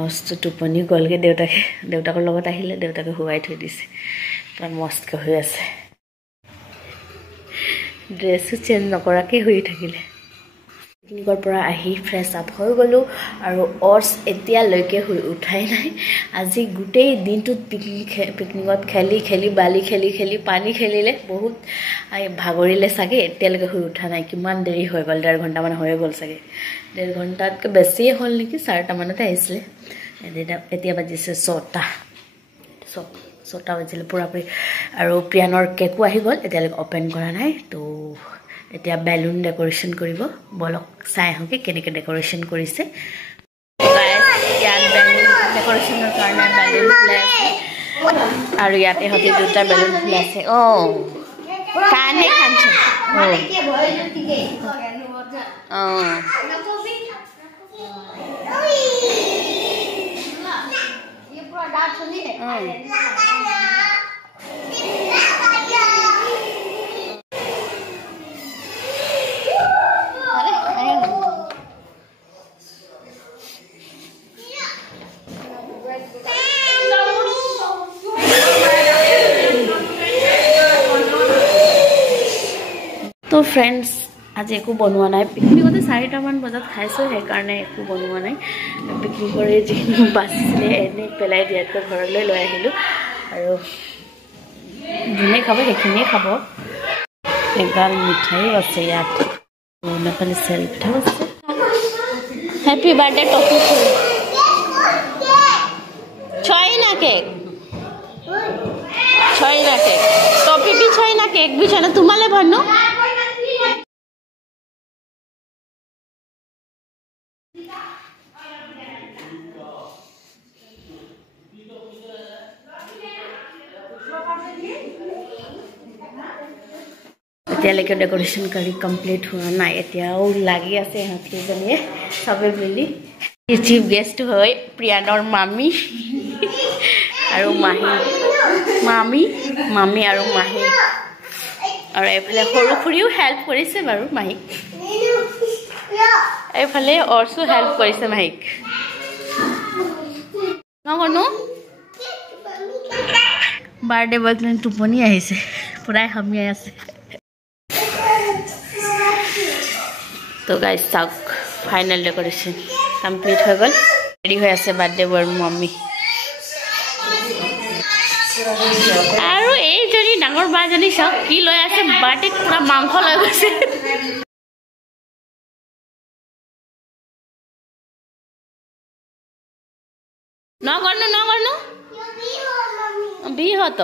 মস্ত টোপনি গ'লগৈ দেউতাকৰ লগত আহিলে দেউতাকে শুৱাই থৈ দিছে তাৰ মস্তকৈ হৈ আছে ড্ৰেছটো চেঞ্জ নকৰাকৈ শুই থাকিলে পিকনিকৰ পৰা আহি ফ্ৰেছ আপ হৈ গ'লোঁ আৰু অৰ্চ এতিয়ালৈকে শুই উঠাই নাই আজি গোটেই দিনটোত পিকনিকত খেলি বালি খেলি পানী খেলিলে বহুত ভাগৰিলে চাগে এতিয়ালৈকে শুই উঠা নাই কিমান দেৰি হৈ গ'ল 1.5 ঘণ্টামান হৈ গ'ল চাগে 1.5 ঘণ্টাতকৈ বেছিয়ে হ'ল নেকি 4টা মানতে আহিছিলে এতিয়া বাজিছে 6টা বাজিলে পুৰাপুৰি আৰু প্ৰিয়ানৰ কেকো আহি গ'ল এতিয়ালৈকে অপেন কৰা নাই তো এতিয়া বেলুন ডেকোৰেশ্যন কৰিব বলক চাই আহোঁগৈ কেনেকৈ ডেকোৰেশ্যন কৰিছে ইয়াত বেলুন ডেকোৰেশ্যনৰ কাৰণে বেলুন ফুলাই আছে আৰু ইয়াতে ইহঁতে 2টা বেলুন ফুলাই আছে কাণে খাঞ্চ তো ফ্ৰেণ্ডছ আজি একো বনোৱা নাই পিকনিকতে 4টামান বজাত খাইছোঁ সেইকাৰণে একো বনোৱা নাই পিকনিকৰে যিখিনি বাচিছিলে এনেই পেলাই দিয়াতকৈ ঘৰলৈ লৈ আহিলোঁ আৰু যোনে খাব সেইখিনিয়ে খাব এগাল মিঠাইও আছে ইয়াত নেপালী চেল পিঠাও আছে হেপী বাৰ্থডে টপি ছয় না কেক टॉपी भी छै ना केक भी छै ना तुम्हारे भन्नु এতিয়ালৈকে ডেকোৰেশ্যন কৰি কমপ্লিট হোৱা নাই এতিয়াও লাগি আছে ইহঁতকেইজনীয়ে চবে মিলি চিফ গেষ্ট হয় প্ৰিয়ানৰ মামী আৰু মামী আৰু মাহী আৰু এইফালে সৰু খুৰীও হেল্প কৰিছে বাৰু মাহীক এইফালে অৰ্চো হেল্প কৰিছে মাহীক নকনো বাৰ্থডে বয়ক টোপনি আহিছে পুৰাই হামিয়াই আছে তো গাইজ চাওক ফাইনেল ডেকোৰেশ্যন কমপ্লিট হৈ গ'ল ৰেডি হৈ আছে বাৰ্থডে বয়ৰ মাম্মী আৰু এইজনী ডাঙৰ বাজনী চাওক কি লৈ আছে বাৰ্থডেত পুৰা মাংস লৈ গৈছে নগৰ্ণু বিহত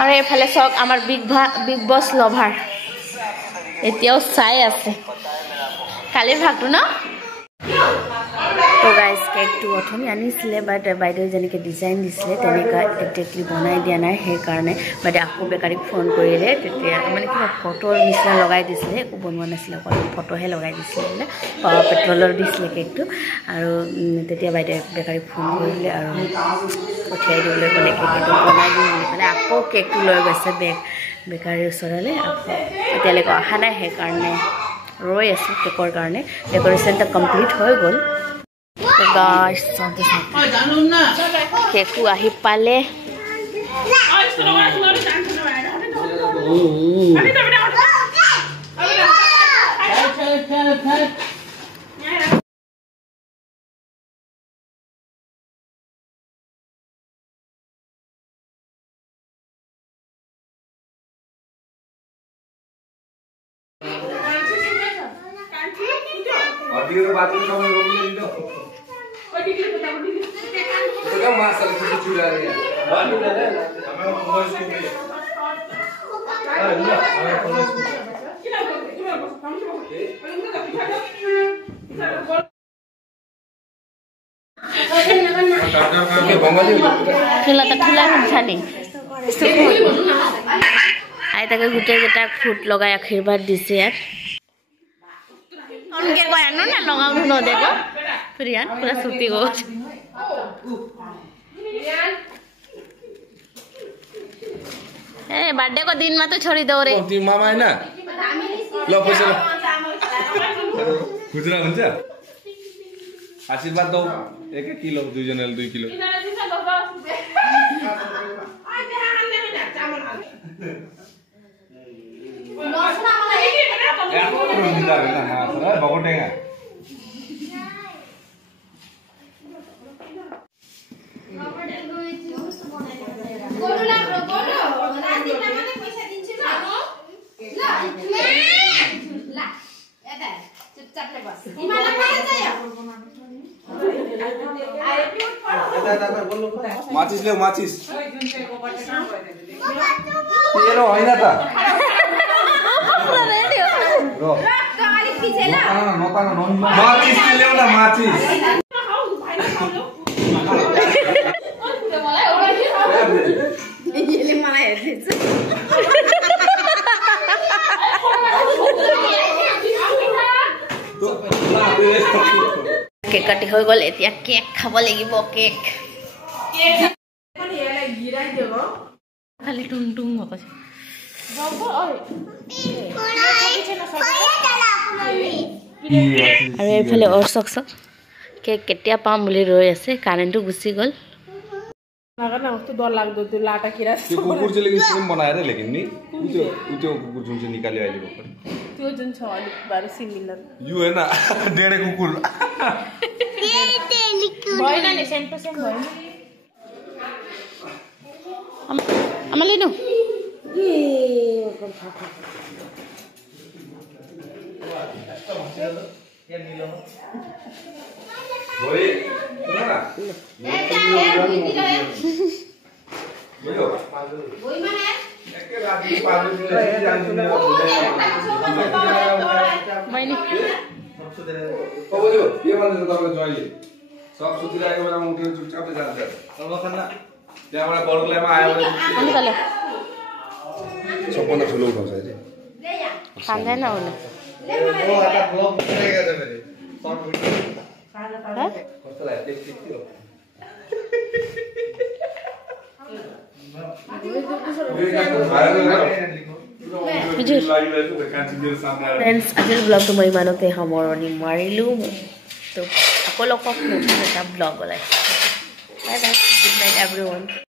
আৰু এইফালে চাওক আমাৰ বিগ বছ লভাৰ এতিয়াও চাই আছে কালিৰ ভাগটো ন তো গাইজ কেকটো অথনি আনিছিলে বাট বাইদেউ যেনেকৈ ডিজাইন দিছিলে তেনেকুৱা একজেক্টলি বনাই দিয়া নাই সেইকাৰণে বাইদেউ আকৌ বেকাৰীক ফোন কৰিলে তেতিয়া মানে কিবা ফটোৰ নিচিনা লগাই দিছিলে একো বনোৱা নাছিলে অকল ফটোহে লগাই দিছিলে বোলে পেট্ৰলৰ দিছিলে কেকটো আৰু তেতিয়া বাইদেৱে বেকাৰীক ফোন কৰিলে আৰু পঠিয়াই দিবলৈ ক'লে কেকটো বনাই দিম বুলি ক'লে আকৌ কেকটো লৈ গৈছে বেকাৰীৰ ওচৰলৈ আকৌ এতিয়ালৈকে অহা নাই সেইকাৰণে ৰৈ আছোঁ কেকৰ কাৰণে ডেকোৰেশ্যনটা কমপ্লিট হৈ গ'ল গাইছ কেকটো আহি পালে Dia batu kamu ngomongin itu. Oh, dia kita tahu dia. Itu kan masalah kita curah dia. Batu dah dah. Kami mau school. Ah, iya, kami mau school. আই তাকে গোটেইকেইটাক ফুট লগাই আশীৰ্বাদ দিছে ইয়াত उनके को है ना लगाऊ न देखो प्रियान पूरा सूती गो ए बर्थडे को दिन में तो छोड़ी दो रे तिमी मामा हैन ल पैसा खुजरा हुन्छ आशीर्वाद दो 1 किलो 2 जनल 2 किलो माचिस ले माचिस ये रो हैन त रो गाली पिछे ला नता न माचिस ल्याउ न माचिस यसले मलाई हेर्दैछ केक काटी হৈ গল এতিয়া কেক খাব লাগিব কেক খালি টুং টুং হ'ব আৰু এইফালে অৰ চক চক কেক কেতিয়া পাম বুলি ৰৈ আছে কাৰেণ্টটো গুচি গল ना उसको डर लाग्दो त्यो लाटा किरा त्यो कुकुर चाहिँ लेकिन फिल्म बनाएर लेकिन नि त्यो कुकुर जुन चाहिँ निकाल्यो अहिले भर्खर त्यो जुन छ अलिक बारे सिमिलर यो हैन डेढे कुकुर भएन नि सेम टु सेम भएन आमा लिनु भोलि किन सब सुतिरहेको बेलामा उठेर चुपचापै जान्छ त्यहाँबाट बर्गलामा आयो भने सबभन्दा ठुलो उठाउँछ अहिले खाँदैन होला कस्तो लाग्यो टेस्टी थियो फ्रेंड्स আজিৰ ব্লগটো মই ইমানতে সামৰণি মাৰিলো তো আকৌ লগ পাম নতুন এটা ব্লগ ওলাই bye bye good night everyone